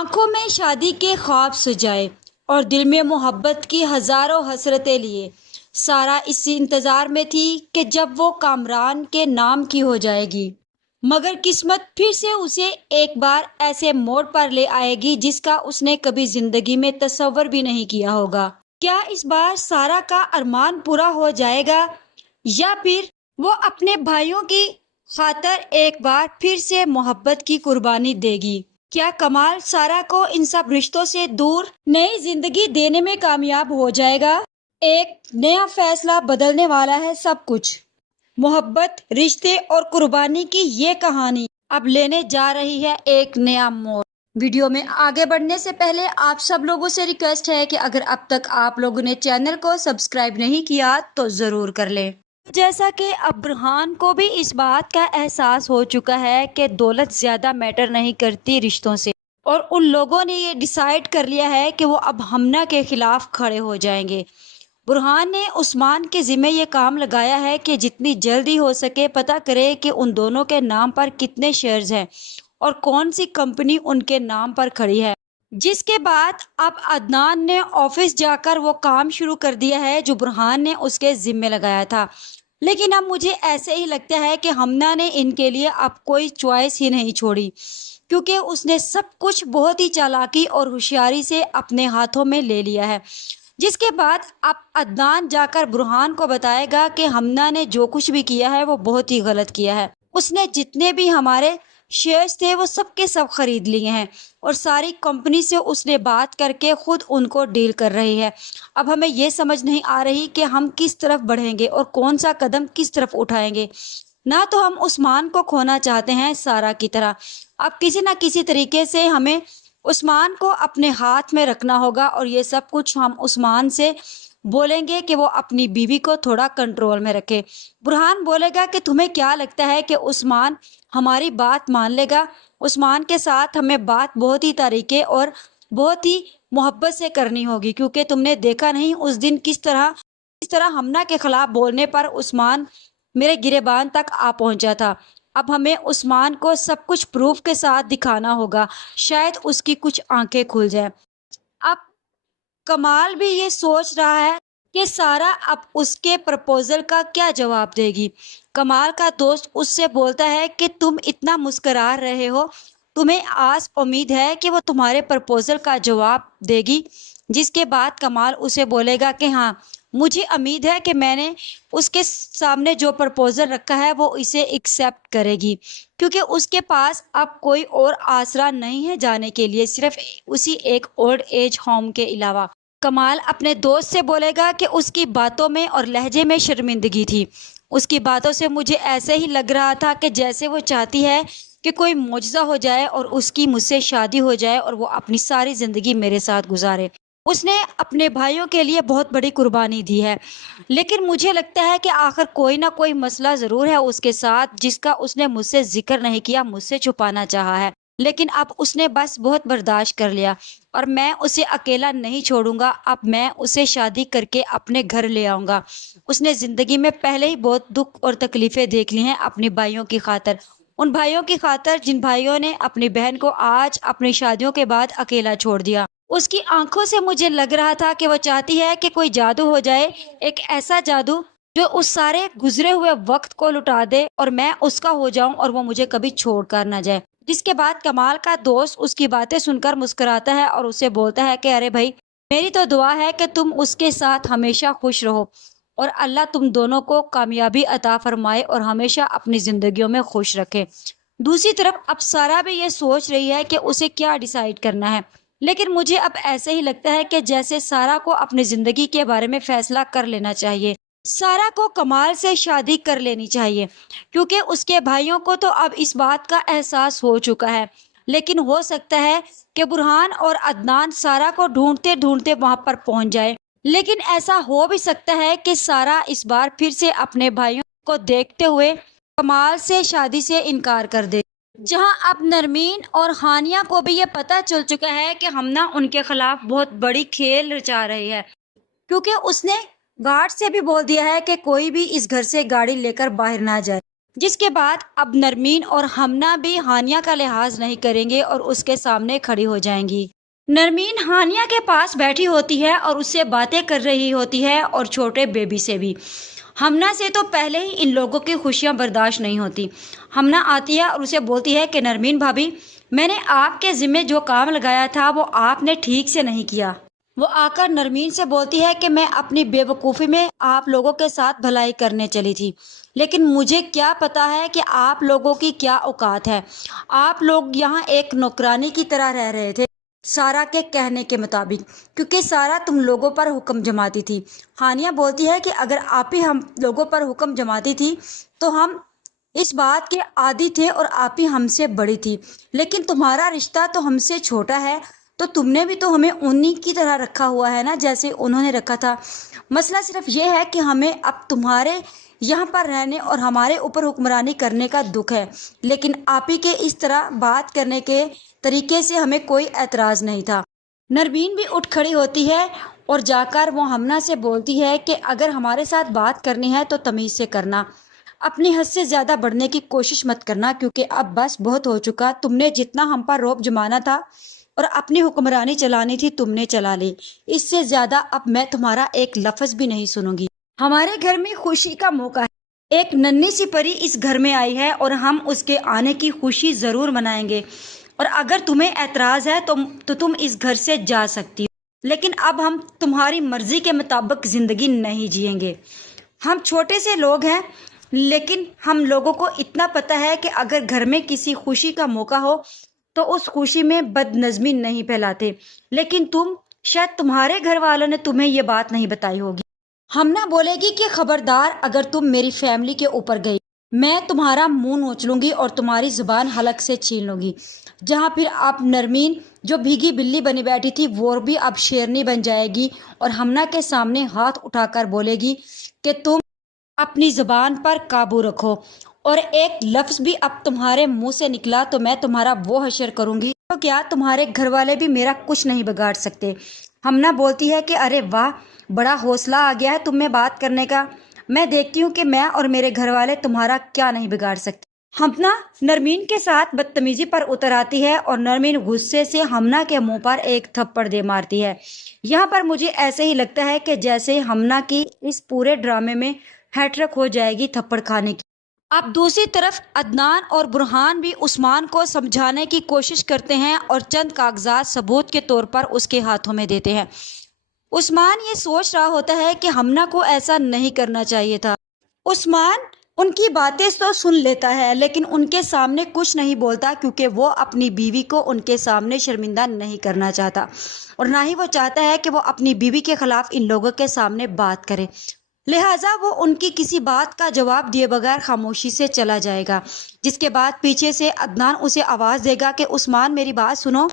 आंखों में शादी के ख्वाब सजाए और दिल में मोहब्बत की हजारों हसरतें लिए। सारा इसी इंतजार में थी कि जब वो कामरान के नाम की हो जाएगी, मगर किस्मत फिर से उसे एक बार ऐसे मोड़ पर ले आएगी जिसका उसने कभी जिंदगी में तसव्वुर भी नहीं किया होगा। क्या इस बार सारा का अरमान पूरा हो जाएगा या फिर वो अपने भाइयों की खातर एक बार फिर से मोहब्बत की कुर्बानी देगी? क्या कमाल सारा को इन सब रिश्तों से दूर नई जिंदगी देने में कामयाब हो जाएगा? एक नया फैसला बदलने वाला है सब कुछ। मोहब्बत, रिश्ते और कुर्बानी की ये कहानी अब लेने जा रही है एक नया मोड़। वीडियो में आगे बढ़ने से पहले आप सब लोगों से रिक्वेस्ट है कि अगर अब तक आप लोगों ने चैनल को सब्सक्राइब नहीं किया तो जरूर कर लें। जैसा कि अब बुरहान को भी इस बात का एहसास हो चुका है कि दौलत ज्यादा मैटर नहीं करती रिश्तों से, और उन लोगों ने ये डिसाइड कर लिया है कि वो अब हमना के खिलाफ खड़े हो जाएंगे। बुरहान ने उस्मान के जिम्मे ये काम लगाया है कि जितनी जल्दी हो सके पता करे कि उन दोनों के नाम पर कितने शेयर्स हैं और कौन सी कंपनी उनके नाम पर खड़ी है। जिसके बाद अब अदनान ने ऑफिस जाकर वो काम शुरू कर दिया है जो बुरहान ने उसके जिम्मे लगाया था। लेकिन अब मुझे ऐसे ही लगता है कि हमना ने इनके लिए अब कोई चॉइस ही नहीं छोड़ी, क्योंकि उसने सब कुछ बहुत ही चालाकी और होशियारी से अपने हाथों में ले लिया है। जिसके बाद अब अदनान जाकर बुरहान को बताएगा कि हमना ने जो कुछ भी किया है वो बहुत ही गलत किया है। उसने जितने भी हमारे शेयर्स थे वो सब के सब खरीद लिए हैं और सारी कंपनी से उसने बात करके खुद उनको डील कर रही है। अब हमें ये समझ नहीं आ रही कि हम किस तरफ बढ़ेंगे और कौन सा कदम किस तरफ उठाएंगे। ना तो हम उस्मान को खोना चाहते हैं सारा की तरह। अब किसी ना किसी तरीके से हमें उस्मान को अपने हाथ में रखना होगा और ये सब कुछ हम उस्मान से बोलेंगे कि वो अपनी बीवी को थोड़ा कंट्रोल में रखे। बुरहान बोलेगा कि तुम्हें क्या लगता है कि उस्मान हमारी बात मान लेगा? उस्मान के साथ हमें बात बहुत ही तरीके और बहुत ही मोहब्बत से करनी होगी, क्योंकि तुमने देखा नहीं उस दिन किस तरह हमना के खिलाफ बोलने पर उस्मान मेरे गिरेबान तक आ पहुंचा था। अब हमें उस्मान को सब कुछ प्रूफ के साथ दिखाना होगा, शायद उसकी कुछ आंखें खुल जाए। अब कमाल भी ये सोच रहा है कि सारा अब उसके प्रपोजल का क्या जवाब देगी। कमाल का दोस्त उससे बोलता है कि तुम इतना मुस्कुरा रहे हो, तुम्हें आस उम्मीद है कि वो तुम्हारे प्रपोजल का जवाब देगी। जिसके बाद कमाल उसे बोलेगा कि हाँ, मुझे उम्मीद है कि मैंने उसके सामने जो प्रपोजल रखा है वो इसे एक्सेप्ट करेगी, क्योंकि उसके पास अब कोई और आसरा नहीं है जाने के लिए, सिर्फ उसी एक ओल्ड एज होम के अलावा। कमाल अपने दोस्त से बोलेगा कि उसकी बातों में और लहजे में शर्मिंदगी थी। उसकी बातों से मुझे ऐसे ही लग रहा था कि जैसे वो चाहती है कि कोई मौजज़ा हो जाए और उसकी मुझसे शादी हो जाए और वो अपनी सारी ज़िंदगी मेरे साथ गुजारे। उसने अपने भाइयों के लिए बहुत बड़ी कुर्बानी दी है, लेकिन मुझे लगता है कि आखिर कोई ना कोई मसला ज़रूर है उसके साथ जिसका उसने मुझसे जिक्र नहीं किया, मुझसे छुपाना चाहा है। लेकिन अब उसने बस बहुत बर्दाश्त कर लिया और मैं उसे अकेला नहीं छोड़ूंगा। अब मैं उसे शादी करके अपने घर ले आऊंगा। उसने ज़िंदगी में पहले ही बहुत दुख और तकलीफ़ें देख ली हैं अपने भाइयों की खातर, उन भाइयों की खातर जिन भाइयों ने अपनी बहन को आज अपनी शादियों के बाद अकेला छोड़ दिया। उसकी आंखों से मुझे लग रहा था कि वो चाहती है कि कोई जादू हो जाए, एक ऐसा जादू जो उस सारे गुजरे हुए वक्त को लुटा दे और मैं उसका हो जाऊं और वो मुझे कभी छोड़ कर ना जाए। जिसके बाद कमाल का दोस्त उसकी बातें सुनकर मुस्कुराता है और उसे बोलता है कि अरे भाई, मेरी तो दुआ है कि तुम उसके साथ हमेशा खुश रहो और अल्लाह तुम दोनों को कामयाबी अता फरमाए और हमेशा अपनी जिंदगियों में खुश रखे। दूसरी तरफ अब सारा भी ये सोच रही है कि उसे क्या डिसाइड करना है, लेकिन मुझे अब ऐसे ही लगता है कि जैसे सारा को अपनी जिंदगी के बारे में फैसला कर लेना चाहिए। सारा को कमाल से शादी कर लेनी चाहिए, क्योंकि उसके भाइयों को तो अब इस बात का एहसास हो चुका है। लेकिन हो सकता है कि बुरहान और अदनान सारा को ढूंढते ढूंढते वहां पर पहुंच जाए। लेकिन ऐसा हो भी सकता है कि सारा इस बार फिर से अपने भाइयों को देखते हुए कमाल से शादी से इनकार कर दे। जहां अब नरमीन और हानिया को भी ये पता चल चुका है कि हमना उनके खिलाफ बहुत बड़ी खेल रचा रही है, क्योंकि उसने गार्ड से भी बोल दिया है कि कोई भी इस घर से गाड़ी लेकर बाहर ना जाए। جس کے بعد اب نرمین اور ہمنا بھی ہانیہ کا لحاظ نہیں کریں گے اور اس کے سامنے کھڑی ہو جائیں گی۔ نرمین ہانیہ کے پاس بیٹھی ہوتی ہے اور اس سے باتیں کر رہی ہوتی ہے اور چھوٹے بیبی سے بھی۔ ہمنا سے تو پہلے ہی ان لوگوں کی خوشیاں برداشت نہیں ہوتی۔ ہمنا آتی ہے اور اسے بولتی ہے کہ نرمین بھابھی، میں نے آپ کے ذمے جو کام لگایا تھا وہ آپ نے ٹھیک سے نہیں کیا۔ وہ آ کر نرمین سے بولتی ہے کہ میں اپنی بے وقوفی میں آپ لوگوں کے ساتھ بھلائی کرنے چلی تھی، لیکن مجھے کیا پتا ہے کہ آپ لوگوں کی کیا اوقات ہے۔ آپ لوگ یہاں ایک نوکرانی کی طرح رہ رہے تھے، سارا کے کہنے کے مطابق، کیونکہ سارا تم لوگوں پر حکم جماتی تھی۔ ہانیہ بولتی ہے کہ اگر آپ ہی ہم لوگوں پر حکم جماتی تھی تو ہم اس بات کے عادی تھے اور آپ ہی ہم سے بڑی تھی، لیکن تمہارا رشتہ تو ہم سے چھوٹا ہے، تو تم نے بھی تو ہمیں انہی کی طرح رکھا ہوا ہے نا جیسے انہوں نے رکھا تھا۔ مسئلہ صرف یہ ہے کہ ہمیں اب تمہارے یہاں پر رہنے اور ہمارے اوپر حکمرانی کرنے کا دکھ ہے، لیکن آپ ہی کے اس طرح بات کرنے کے طریقے سے ہمیں کوئی اعتراض نہیں تھا۔ نرمین بھی اٹھ کھڑی ہوتی ہے اور جا کر وہ ہمنا سے بولتی ہے کہ اگر ہمارے ساتھ بات کرنی ہے تو تمیز سے کرنا، اپنی حد سے زیادہ بڑھنے کی کوشش مت کرنا، کیونکہ اب بس بہت ہو چکا۔ تم نے جتنا ہم پر رعب جمانا تھا اور اپنی حکمرانی چلانی تھی تم نے چلا لی، اس سے زیادہ اب میں تمہارا ایک لفظ بھی نہیں سنوں گی۔ ہمارے گھر میں خوشی کا موقع ہے، ایک ننھی سی پری اس گھر میں آئی ہے اور ہم اس کے آنے کی خوشی ضرور منائیں گے، اور اگر تمہیں اعتراض ہے تو تم اس گھر سے جا سکتی ہو، لیکن اب ہم تمہاری مرضی کے مطابق زندگی نہیں جئیں گے۔ ہم چھوٹے سے لوگ ہیں، لیکن ہم لوگوں کو اتنا پتہ ہے کہ اگر گھر میں کسی خوشی کا موقع ہو تو اس خوشی میں بد نظمی نہیں پھیلاتے، لیکن شاید تمہارے گھر والوں نے تمہیں یہ بات نہیں بتائی ہوگی۔ ہمنا بولے گی کہ خبردار، اگر تم میری فیملی کے اوپر گئی میں تمہارا منہ نوچ لوں گی اور تمہاری زبان حلق سے چھین لوں گی۔ جہاں پھر اب نرمین جو بھیگی بلی بنی بیٹھی تھی وہ بھی اب شیرنی بن جائے گی اور ہمنا کے سامنے ہاتھ اٹھا کر بولے گی کہ تم اپنی زبان پر قابو رکھو، اور ایک لفظ بھی اب تمہارے منہ سے نکلا تو میں تمہارا وہ حشر کروں گی تو کیا تمہارے گھر والے بھی میرا کچھ نہیں بگاڑ سکتے۔ ہمنا بولتی ہے کہ ارے واہ، بڑا حوصلہ آ گیا ہے تم میں بات کرنے کا، میں دیکھتی ہوں کہ میں اور میرے گھر والے تمہارا کیا نہیں بگاڑ سکتے۔ ہمنا نرمین کے ساتھ بدتمیزی پر اتر آتی ہے اور نرمین غصے سے ہمنا کے منہ پر ایک تھپڑ دے مارتی ہے۔ یہاں پر مجھے ایسے ہی لگتا ہے کہ جیسے ہمنا کی اس پورے ڈرامے میں ہیٹرک ہو جائے گی تھپڑ کھانے کی۔ اب دوسری طرف عدنان اور برہان بھی عثمان کو سمجھانے کی کوشش کرتے ہیں اور چند کاغذات ثبوت کے طور پر اس کے ہاتھوں میں دیتے ہیں۔ عثمان یہ سوچ رہا ہوتا ہے کہ ہمنا کو ایسا نہیں کرنا چاہیے تھا۔ عثمان ان کی باتیں تو سن لیتا ہے لیکن ان کے سامنے کچھ نہیں بولتا، کیونکہ وہ اپنی بیوی کو ان کے سامنے شرمندہ نہیں کرنا چاہتا، اور نہ ہی وہ چاہتا ہے کہ وہ اپنی بیوی کے خلاف ان لوگوں کے سامنے بات کرے، لہٰذا وہ ان کی کسی بات کا جواب دیے بغیر خاموشی سے چلا جائے گا۔ جس کے بعد پیچھے سے عدنان اسے آواز دے گا کہ عثمان میری بات سنو،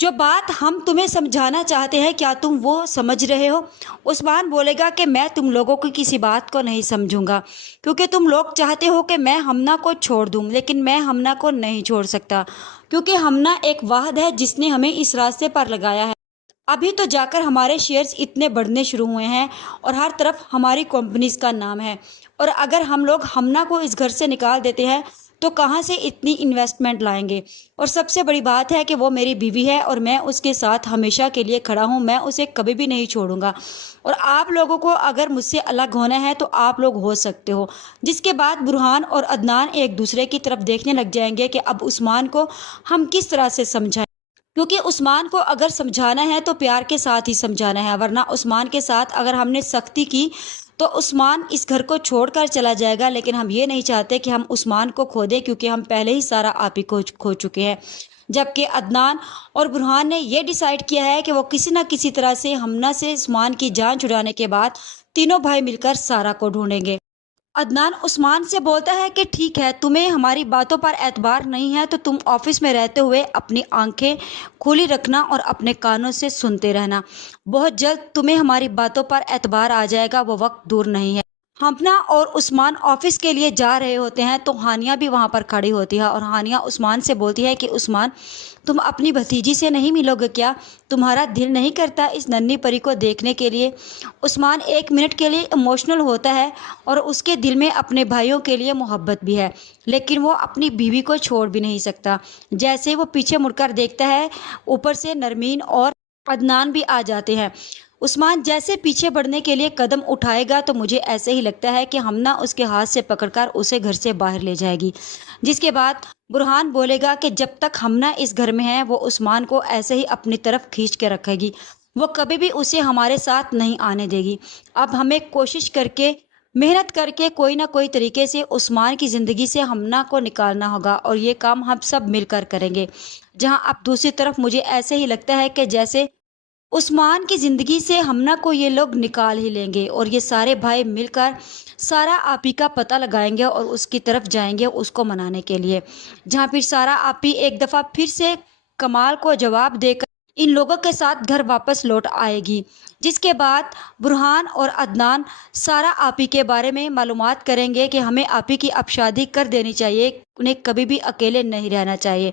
جو بات ہم تمہیں سمجھانا چاہتے ہیں کیا تم وہ سمجھ رہے ہو؟ عثمان بولے گا کہ میں تم لوگوں کی کسی بات کو نہیں سمجھوں گا، کیونکہ تم لوگ چاہتے ہو کہ میں ہمنا کو چھوڑ دوں، لیکن میں ہمنا کو نہیں چھوڑ سکتا، کیونکہ ہمنا ایک واحد ہے جس نے ہمیں اس راستے پر لگایا ہے۔ ابھی تو جا کر ہمارے شیئرز اتنے بڑھنے شروع ہوئے ہیں اور ہر طرف ہماری کمپنیز کا نام ہے، اور اگر ہم لوگ ہمنا کو اس گھر سے نکال دیتے ہیں تو کہاں سے اتنی انویسٹمنٹ لائیں گے؟ اور سب سے بڑی بات ہے کہ وہ میری بیوی ہے اور میں اس کے ساتھ ہمیشہ کے لیے کھڑا ہوں، میں اسے کبھی بھی نہیں چھوڑوں گا، اور آپ لوگوں کو اگر مجھ سے الگ ہونا ہے تو آپ لوگ ہو سکتے ہو۔ جس کے بعد برہان اور عدنان ایک دوسرے کی طرف دیکھنے لگ جائیں گے کہ اب عثمان کو ہم کس طرح سے سمجھائیں، کیونکہ عثمان کو اگر سمجھانا ہے تو پیار کے ساتھ ہی سمجھانا ہے، ورنہ عثمان کے ساتھ اگر ہم نے سختی کی تو عثمان اس گھر کو چھوڑ کر چلا جائے گا، لیکن ہم یہ نہیں چاہتے کہ ہم عثمان کو کھو دیں، کیونکہ ہم پہلے ہی سارا آپ ہی کو کھو چکے ہیں۔ جبکہ عدنان اور برہان نے یہ ڈیسائیڈ کیا ہے کہ وہ کسی نہ کسی طرح سے ہمنا سے عثمان کی جان چھڑانے کے بعد تینوں بھائی مل کر سارا کو ڈھونڈیں گے۔ عدنان عثمان سے بولتا ہے کہ ٹھیک ہے، تمہیں ہماری باتوں پر اعتبار نہیں ہے تو تم آفس میں رہتے ہوئے اپنی آنکھیں کھلی رکھنا اور اپنے کانوں سے سنتے رہنا، بہت جلد تمہیں ہماری باتوں پر اعتبار آ جائے گا، وہ وقت دور نہیں ہے۔ हम्ना और उस्मान ऑफिस के लिए जा रहे होते हैं तो हानिया भी वहाँ पर खड़ी होती है और हानिया उस्मान से बोलती है कि उस्मान, तुम अपनी भतीजी से नहीं मिलोगे क्या? तुम्हारा दिल नहीं करता इस नन्ही परी को देखने के लिए? उस्मान 1 मिनट के लिए इमोशनल होता है और उसके दिल में अपने भाइयों के लिए मोहब्बत भी है, लेकिन वो अपनी बीवी को छोड़ भी नहीं सकता। जैसे वो पीछे मुड़कर देखता है, ऊपर से नरमीन और अदनान भी आ जाते हैं। उस्मान जैसे पीछे बढ़ने के लिए कदम उठाएगा तो मुझे ऐसे ही लगता है कि हमना उसके हाथ से पकड़कर उसे घर से बाहर ले जाएगी, जिसके बाद बुरहान बोलेगा कि जब तक हमना इस घर में है वो उस्मान को ऐसे ही अपनी तरफ खींच के रखेगी, वो कभी भी उसे हमारे साथ नहीं आने देगी। अब हमें कोशिश करके, मेहनत करके कोई ना कोई तरीके से उस्मान की ज़िंदगी से हमना को निकालना होगा और ये काम हम सब मिलकर करेंगे। जहां अब दूसरी तरफ मुझे ऐसे ही लगता है कि जैसे उस्मान की ज़िंदगी से हमना को ये लोग निकाल ही लेंगे और ये सारे भाई मिलकर सारा आपी का पता लगाएंगे और उसकी तरफ जाएंगे उसको मनाने के लिए, जहाँ फिर सारा आपी एक दफ़ा फिर से कमाल को जवाब देकर इन लोगों के साथ घर वापस लौट आएगी। जिसके बाद बुरहान और अदनान सारा आपी के बारे में मालूमात करेंगे कि हमें आपी की अब शादी कर देनी चाहिए, उन्हें कभी भी अकेले नहीं रहना चाहिए।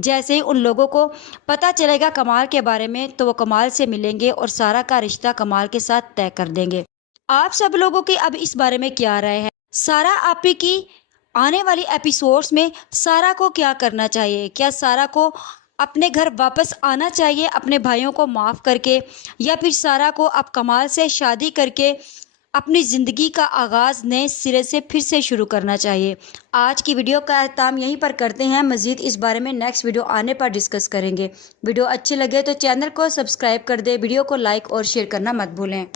जैसे ही उन लोगों को पता चलेगा कमाल के बारे में तो वो कमाल से मिलेंगे और सारा का रिश्ता कमाल के साथ तय कर देंगे। आप सब लोगों की अब इस बारे में क्या राय है? सारा आपी की आने वाली एपिसोड्स में सारा को क्या करना चाहिए? क्या सारा को अपने घर वापस आना चाहिए अपने भाइयों को माफ़ करके, या फिर सारा को अब कमाल से शादी करके अपनी ज़िंदगी का आगाज़ नए सिरे से फिर से शुरू करना चाहिए? आज की वीडियो का अख्ताम यहीं पर करते हैं। मज़ीद इस बारे में नेक्स्ट वीडियो आने पर डिस्कस करेंगे। वीडियो अच्छी लगे तो चैनल को सब्सक्राइब कर दे, वीडियो को लाइक और शेयर करना मत भूलें।